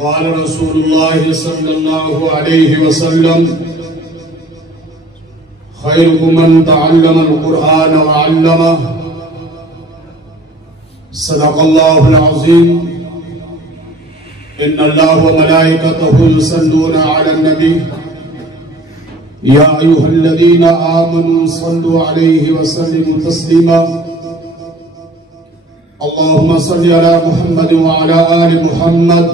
क़ाल रसूलुल्लाह सल्लल्लाहु अलैहि वसल्लम खैरुकुम मन तअल्लमल क़ुरआन व अल्लमह। सदक़ल्लाहुल अज़ीम। इन्नल्लाह व मलाइकतहु युसल्लूना अलन नबी या अय्युहल्लज़ीना आमनू सल्लु अलैहि व सल्लिमू तस्लीमा। अल्लाहुम्मा सल्लि अला मुहम्मद व अला आलि मुहम्मद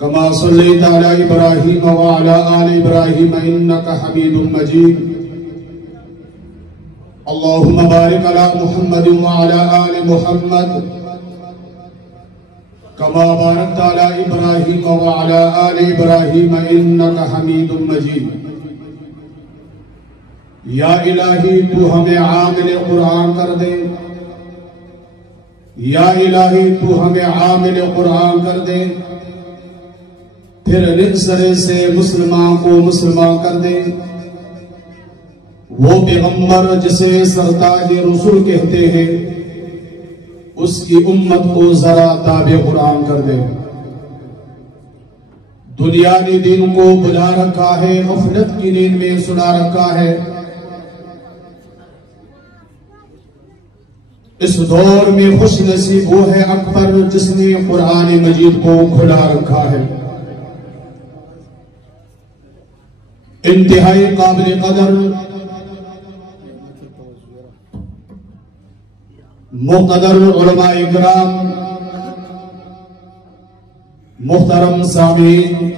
कमा सल्लैता अला इब्राहीम व अला आलि इब्राहीम इन्नका हमीदुम मजीद। अल्लाहुम्मा बारिक अला मुहम्मद व अला आलि मुहम्मद कमा बारकता अला इब्राहीम व अला आलि इब्राहीम इन्नका हमीदुम मजीद। या इलाही तू हमें आमिल कुरान कर दे, या इलाही तू हमें आमिल कुरान कर दे, फिर निसरे से मुसलमान को मुसलमान कर दे। वो पैगंबर जिसे सरताज रसूल कहते हैं उसकी उम्मत को जरा ताबे कुरान कर दे। दुनिया ने दिन को बुला रखा है, गफलत की नींद में सुना रखा है। इस दौर में खुश नसीब वो है अकबर जिसने कुरान मजीद को खुला रखा है। इंतहाई काबिल कदर मुक़द्दर उलमा इकराम, मुहतरम सामीन,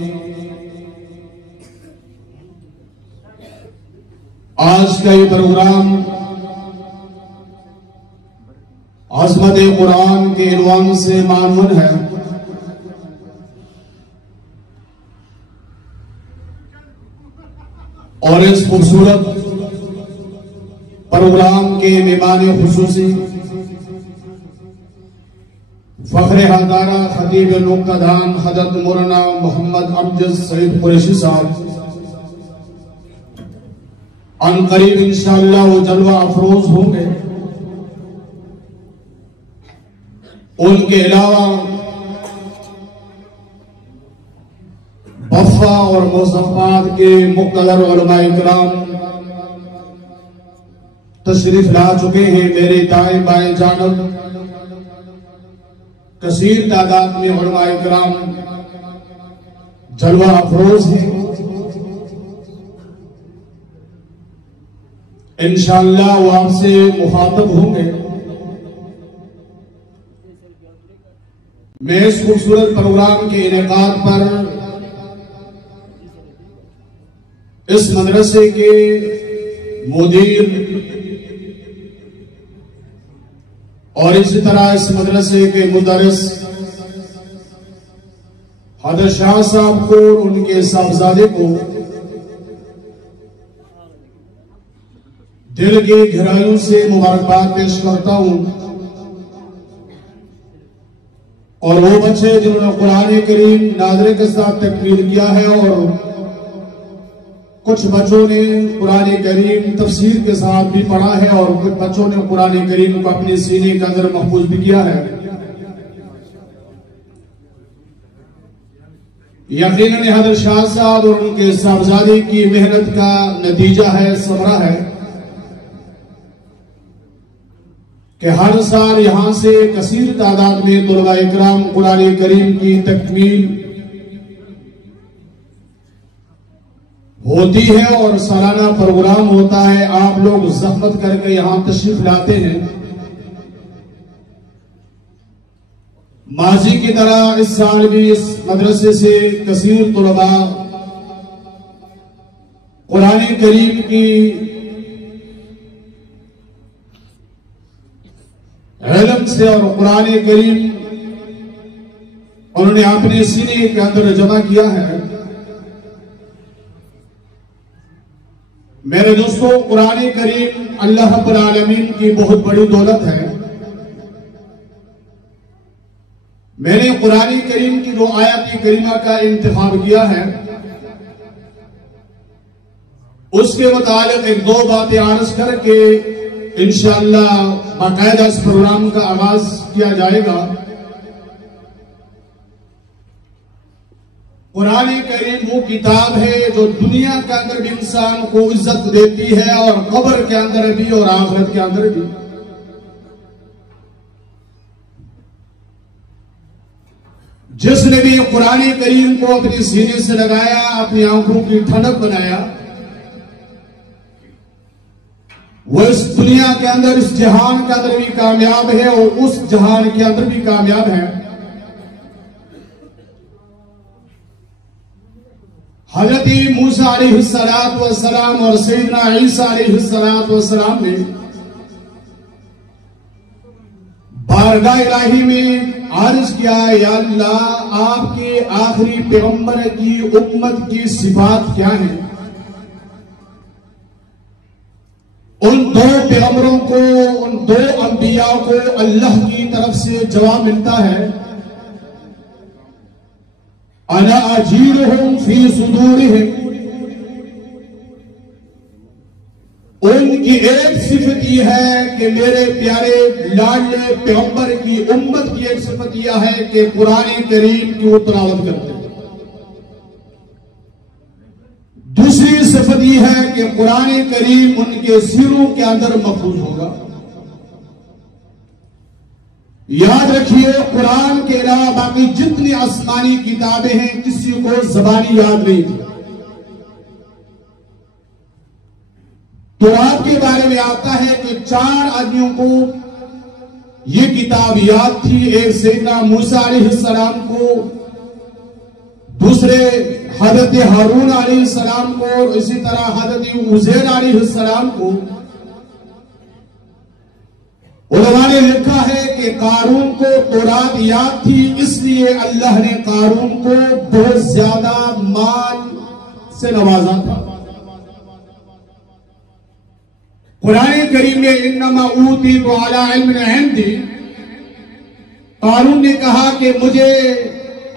आज का ये प्रोग्राम अज़मत कुरान के इनवान से मानून है। और इस खूबसूरत प्रोग्राम के मेहमान खुसूसी फख्रे हज़ारा खतीब नुक्तादान हज़रत मौलाना मोहम्मद अमजद सईद कुरैशी साहब अनकरीब इंशाअल्लाह वो जलवा अफरोज होंगे। उनके अलावा बफ़ा और मुज़फ़्फ़रात के मुक़द्दर उलमा इकराम तशरीफ ला चुके हैं। मेरे दाएं बाएं जानब कसीर तादाद में उलमा इकराम जलवा अफरोज हैं। इंशाअल्लाह वो आपसे मुखातब होंगे। मैं इस खूबसूरत प्रोग्राम के इनेकाद पर इस मदरसे के मुदीर और इसी तरह इस मदरसे के मुदर्रिस हज़रत शाह साहब को, उनके साहबजादे को दिल की गहराइयों से मुबारकबाद पेश करता हूं। और वो बच्चे जिन्होंने कुरान करीम नाज़रे के साथ तकमील किया है और कुछ बच्चों ने कुरान करीम तफसीर के साथ भी पढ़ा है और कुछ बच्चों ने कुरान करीम को अपने सीने के अंदर महफूज भी किया है। यकीनन हज़रत शाह साहब और उनके साहबजादे की मेहनत का नतीजा है, समरा है कि हर साल यहां से कसीर तादाद में तुलबा इकराम कुरान करीम की तकमील होती है और सालाना प्रोग्राम होता है। आप लोग ज़हमत करके यहां तशरीफ लाते हैं। माजी की तरह इस साल भी इस मदरसे से कसीर तुलबा कुरान करीम की इल्म से और कुरान करीम उन्होंने अपने सीने के अंदर जमा किया है। मेरे दोस्तों, कुरान करीम अल्लाह रब्बुल आलमीन की बहुत बड़ी दौलत है। मैंने कुरान करीम की जो आयत करीमा का इंतखाब किया है उसके मुतालिक एक दो बातें अर्ज करके इंशाअल्लाह बाकायदा इस प्रोग्राम का आगाज किया जाएगा। कुरान करीम वो किताब है जो दुनिया के अंदर भी इंसान को इज्जत देती है और कब्र के अंदर भी और आखिरत के अंदर भी। जिसने भी कुरान करीम को अपने सीने से लगाया, अपनी आंखों की ठंडक बनाया, वो इस दुनिया के अंदर, इस जहान के अंदर भी कामयाब है और उस जहान के अंदर भी कामयाब है। हजरत मूसा अलैहिस्सलातु वस्सलाम और सैयदना ईसा अलैहिस्सलातु वस्सलाम ने बारगाह इलाही में अर्ज किया, या अल्लाह आपके आखिरी पैगंबर की उम्मत की सिफात क्या है। उन दो पैगंबरों को, उन दो अंबिया को अल्लाह की तरफ से जवाब मिलता है, अना अजीरुहुम फी सुदूरिहिम। उनकी एक सिफत यह है कि मेरे प्यारे लाडले पैगंबर की उम्मत की एक सिफत यह है कि कुरान करीम की वो तिलावत करते हैं। दूसरी सिफत यह है कि कुरान करीम उनके सिरों के अंदर महफूज होगा। याद रखिए, कुरान के अलावा बाकी जितनी आसमानी किताबें हैं किसी को ज़बानी याद नहीं थी। तौरात के बारे में आता है कि 4 आदमियों को यह किताब याद थी। एक सैयदना मूसा अलैहिस्सलाम को, दूसरे हजरत हारून अलैहिस्सलाम को और इसी तरह हजरत उज़ैर अलैहिस्सलाम को। उलमा ने लिखा है कि कारून को तौरात याद थी, इसलिए अल्लाह ने कारून को बहुत ज्यादा माल से नवाजा था। कुरान करीम में इन्नमा ऊतीतु अला इल्मिन इंदी, कारून ने कहा कि मुझे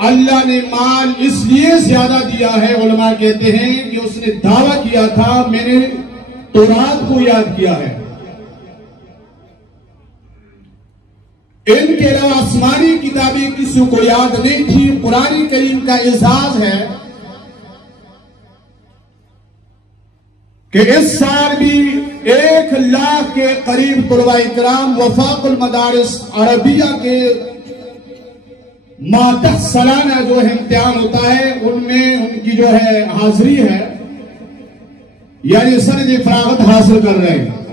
अल्लाह ने माल इसलिए ज्यादा दिया है। उलमा कहते हैं कि उसने दावा किया था मैंने तौरात को याद किया है। इनके अलावा आसमानी किताबें किसी को याद नहीं थी। कुरान करीम का एजाज है कि इस साल भी 1 लाख के करीब तुलबा इकराम वफाकुल मदारिस अरबिया के मातह सालाना जो है इम्तिहान होता है उनमें उनकी जो है हाजिरी है, यानी सनद फरागत हासिल कर रहे हैं।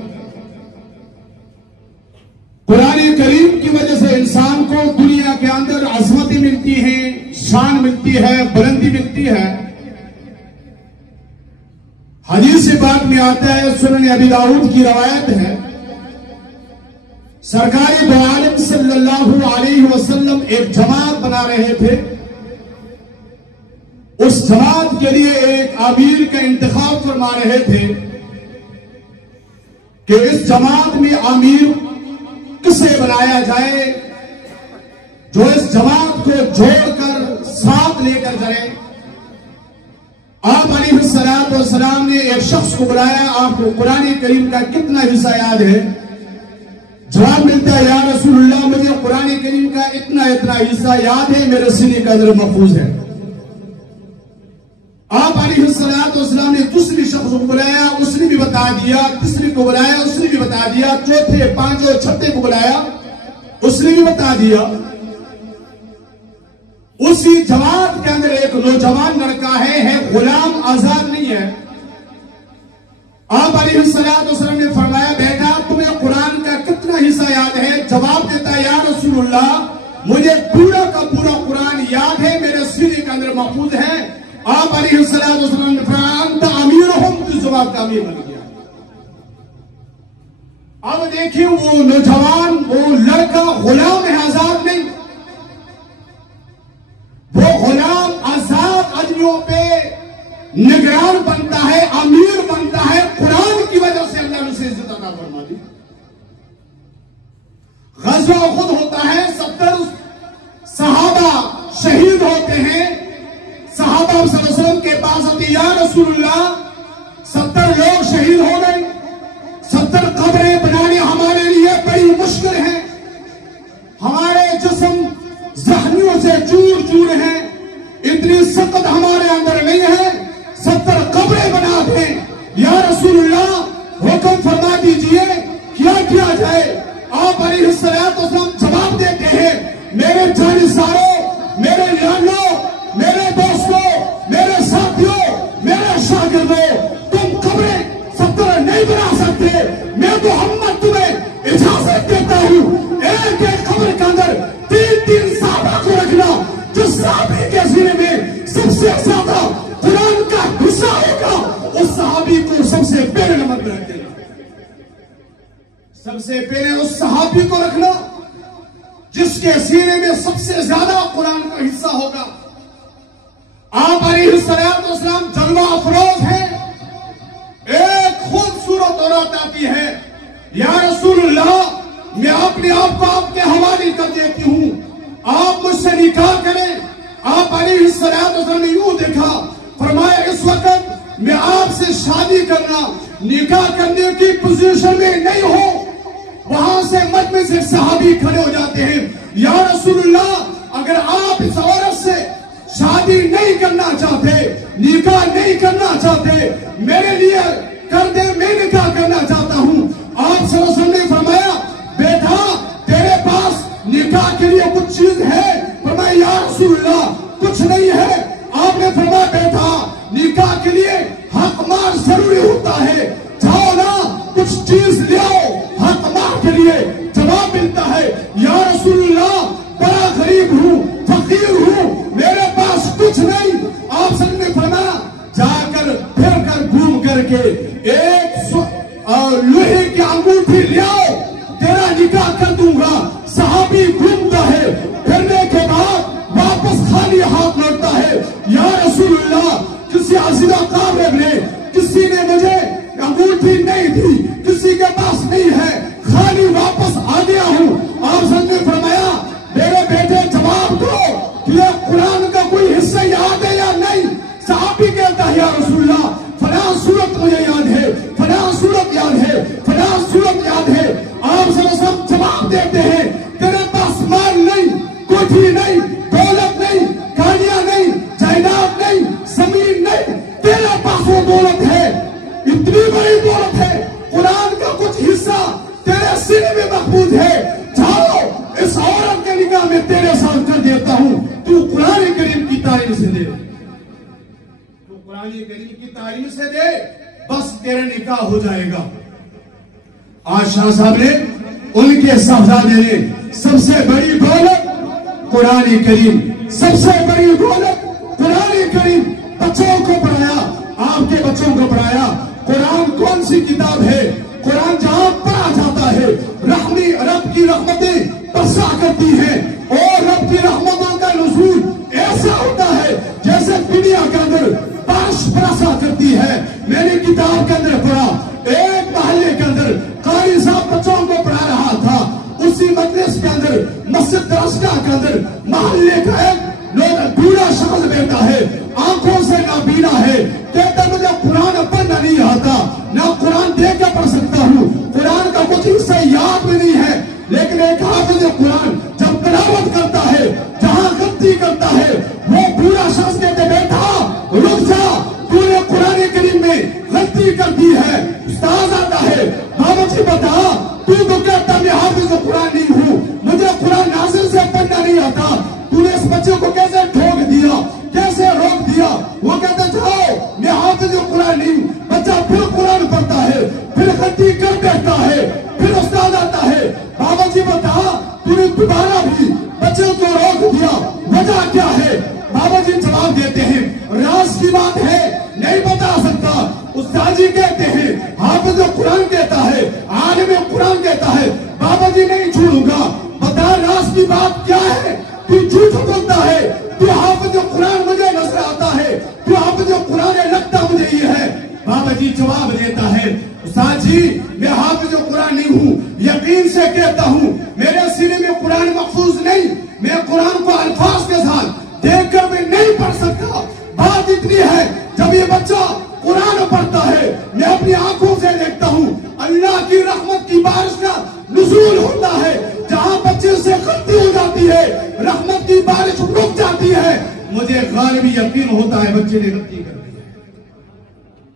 कुरान करीम की वजह से इंसान को दुनिया के अंदर अज़मतें मिलती हैं, शान मिलती है, बुलंदी मिलती है। हदीस से बात में आता है, सुनन अबी दाऊद की रवायत है, सरकारी दो आलम सल्लल्लाहु अलैहि वसल्लम एक जमात बना रहे थे। उस जमात के लिए एक अमीर का इंतखाब फरमा रहे थे कि इस जमात में अमीर किसे बनाया जाए जो इस जमात को जोड़कर साथ लेकर चले। आप अलैहिस्सलातु वस्सलाम ने एक शख्स को बुलाया, आपको कुरान करीम का कितना हिस्सा याद है? जवाब मिलता है, या रसूलुल्लाह मुझे कुरान करीम का इतना इतना हिस्सा याद है, मेरे सीने के अंदर महफूज है। आप अलैहिस्सलातु वस्सलाम ने दूसरी शख्स को बुलाया, उसने भी बता दिया, तीसरे को बुलाया, उसने भी बता दिया, चौथे, पांचवें, छठे को बुलाया, उसने भी बता दिया। उसी जमात के अंदर एक नौजवान लड़का है गुलाम, आजाद नहीं है। आप अलैहिस्सलातु वस्सलाम ने फरमाया, बेटा तुम्हें कुरान का कितना हिस्सा याद है? जवाब देता है, या रसूलुल्लाह मुझे पूरा का पूरा कुरान याद है, मेरे सीने के अंदर महफूज है। आप अलैहिस्सलातु वस्सलाम ने फरमाया, अंत अमीरुहुम, तो जवाब का अमीर बन गया। अब देखिए, वो नौजवान, वो लड़का गुलाम है, आजाद नहीं। वो गुलाम आजाद आदमियों पे निगरान बनता है, अमीर बनता है। कुरान की वजह से अल्लाह ने उसे इज्जत अता फरमा दी। गज़वा खुद होता है, 70 सहाबा शहीद होते हैं। सहाबा सल्लल्लाहु अलैहि वसल्लम के पास आते, या रसूलुल्लाह 70 लोग शहीद हो गए, 70 कब्रें बनाने हमारे लिए बड़ी मुश्किल है, हमारे जिस्म जख्मियों से चूर चूर हैं, इतनी मशक्कत हमारे अंदर नहीं है, 70 कब्रें बना दें। या रसूलुल्लाह हुक्म फरमा दीजिए क्या किया जाए। आप अलैहिस्सलाम जवाब देते हैं, मेरे जानिसारों, मेरे यारों, मेरे दोस्तों, मेरे साथियों, मेरे शागिर्दों, तुम कब्रें 70 नहीं बना सकते। मैं मोहम्मद तुम्हें इजाजत देता हूं, एक एक कब्र के अंदर 3-3 सहाबा को रखना। जो सहाबी के सीने में सबसे ज्यादा कुरान का हिस्सा होगा, उस सहाबी को सबसे पहले नंबर पर रख देना। सबसे पहले उस सहाबी को रखना जिसके सीने में सबसे ज्यादा कुरान का हिस्सा होगा। आप अलैहिस्सलाम जलवा अफरोज है। एक खूबसूरत औरत आती है, या रसूलुल्लाह मैं अपने आप को आपके हवाले कर देती हूं, आप मुझसे निकाह करें। आप अलैहिस्सलाम ने यूं देखा, फरमाया इस वक्त मैं आपसे शादी करना, निकाह करने की पोजीशन में नहीं हूं। वहां से मजमे से सहाबी खड़े हो जाते हैं, या रसूलुल्लाह अगर आप इस औरत से शादी नहीं करना चाहते, निकाह नहीं करना चाहते, मेरे लिए कर दे, मैं निकाह करना चाहता हूं। आप सल्लल्लाहु अलैहि वसल्लम ने फरमाया, बेटा तेरे पास निकाह के लिए कुछ चीज है? फरमाया या रसूलुल्लाह कुछ नहीं है। आपने फरमाया बेटा निकाह के लिए हक मार जरूरी होता है, जाओ ना कुछ चीज ले आओ, हक मार के लिए जवाब मिलता है। या रसूलुल्लाह बड़ा गरीब हूं, फकीर हूं, मेरे पास कुछ नहीं। आप सब ने फरमाया जाकर फिर कर घूम करके एक लोहे की अंगूठी ले आओ, तेरा निकाह कर दूंगा। सहाबी घूमता है, फिरने के बाद वापस खाली हाथ लौटता है। या रसूलुल्लाह किसी अज़ीज़ काबिल ने, किसी ने मुझे अंगूठी नहीं दी, किसी के पास नहीं है, खाली वापस आ गया हूं। आप सबने फरमाया मेरे बेटे जवाब दो कि ये कुरान का कोई हिस्सा याद है या नहीं। सहाबी कहता है या रसूलुल्लाह फलां सूरत मुझे याद है, फलां सूरत याद है, फलां सूरत याद है। आप सब जवाब देते हैं तेरे पास माल नहीं, कोठी नहीं, दौलत नहीं, गाड़ियां नहीं, जायदाद नहीं, जमीन नहीं, तेरे पास वो दौलत है, इतनी बड़ी दौलत है, कुरान का कुछ हिस्सा तेरे सीने में महफूज है। जाओ इस औरत के निकाह में तेरे साथ कर देता हूं, तू कुरान करीम की तारीफ से दे, तू कुरान करीम की तारीफ से दे, बस तेरा निकाह हो जाएगा। आज शाह साहब ने, उनके साहबजादे ने सबसे बड़ी दौलत कुरान करीम, सबसे बड़ी दौलत कुरान करीम बच्चों को पढ़ाया, आपके बच्चों को पढ़ाया। कुरान कौन सी किताब है? कुरान जहां पढ़ा जाता है रब की रहमतें बरसा करती हैं, और रब की रहमतों का नुज़ूल ऐसा होता है जैसे दुनिया के अंदर बारिश बरसा करती है। मैंने किताब के अंदर पढ़ा, एक महल्ले के अंदर कारी साहब बच्चों को पढ़ा रहा था, उसी मजलिस के अंदर मस्जिद दरसगाह के अंदर महल्ले का एक बूढ़ा शख्स बैठा है, आंखों से नाबीना है, कहता मुझे कुरान पढ़ना नहीं आता, ना कुरान देख के पढ़ सकता हूँ, कुरान का कुछ हिस्सा याद भी नहीं है। लेकिन एक हाफिज़ कुरान जब तिलावत करता है, जहां गलती करता है, वो बूढ़ा शख्स कहते बेटा रुक जा, तूने कुरान करीम में गलती कर दी है। उस्ताद आता है, बाबा जी बता, तू तो कहता मैं हाफिज़ कुरान नहीं हूँ, मुझे कुरान नाज़िल से पढ़ना नहीं आता, तूने इस बच्चे को कैसे ठोक दिया, कैसे रोक दिया? वो कहते जाओ मैं हाफिज़ कुरान नहीं हूँ। बच्चा फिर कुरान पढ़ता है, फिर गलती कर बैठता है, फिर उस्ताद आता है, बाबा जी बता, तूने दोबारा भी बच्चे को रोक दिया, वजह क्या है? बाबा जी जवाब देते हैं राज की बात है, नहीं बता सकता। उस्ताद जी कहते हैं हाफिज़ कुरान कहता है, आलिम कुरान कहता है, बाबा जी नहीं छोड़ूंगा, बता राज की बात क्या है? तू झूठ बोलता है, तू हाफिज़ कुरान मुझे नजर आता है, तू हाफिज़ कुरान लगता मुझे ये है। बाबा जी जवाब देता है उस्ताद जी मैं हाफिज़ कुरान नहीं हूँ, यकीन से कहता हूँ मेरे सीने में कुरान महफूज नहीं, मैं कुरान को अल्फाज के साथ देखकर मैं नहीं पढ़ सकता। बात इतनी है जब ये बच्चा कुरान पढ़ता है, मैं अपनी आंखों से देखता हूँ अल्लाह की रहमत की बारिश का नुज़ूल होता है, जहाँ बच्चे से गलती हो जाती है, रहमत की बारिश रुक मुझे गालिबी यकीन होता है बच्चे ने गलती कर दी है,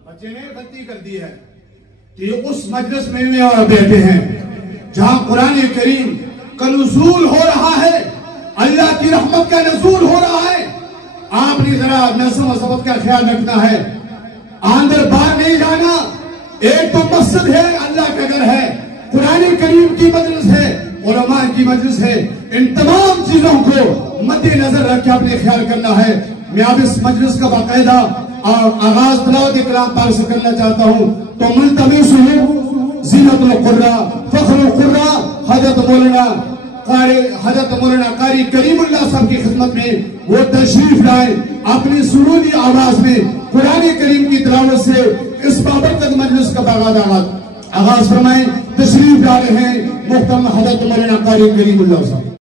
बच्चे ने गलती कर दी है। कि उस मजलिस में और बैठे हैं जहां कुरान करीम का नुज़ूल हो रहा है, अल्लाह की रहमत का नुज़ूल हो रहा है। आपने जरा नज़्म और ज़ब्त का ख्याल रखना है, अंदर बाहर नहीं जाना। एक तो मस्जिद है, अल्लाह का घर है, कुरान करीम की मजलिस है, उलमा की मजलिस है। इन तमाम चीजों को मद्देनजर रख के अपने ख्याल करना है। मैं अब इस मजलिस का बाकायदा आगाज तिलावत कलाम पाक से करना चाहता हूँ। तो मुल्तमिस हूँ ज़ीनतुल कुर्रा फख्रुल कुर्रा हज़रत मौलाना कारी करीमुल्लाह साहब की खिदमत में वो तशरीफ लाए, अपनी सुरूदी आवाज में कुरान करीम की तिलावत से इस बाबरकत मजलिस का आगाज फरमाए। तशरीफ ला रहे हैं मुहतरम हज़रत मौलाना कारी करीमुल्लाह साहब।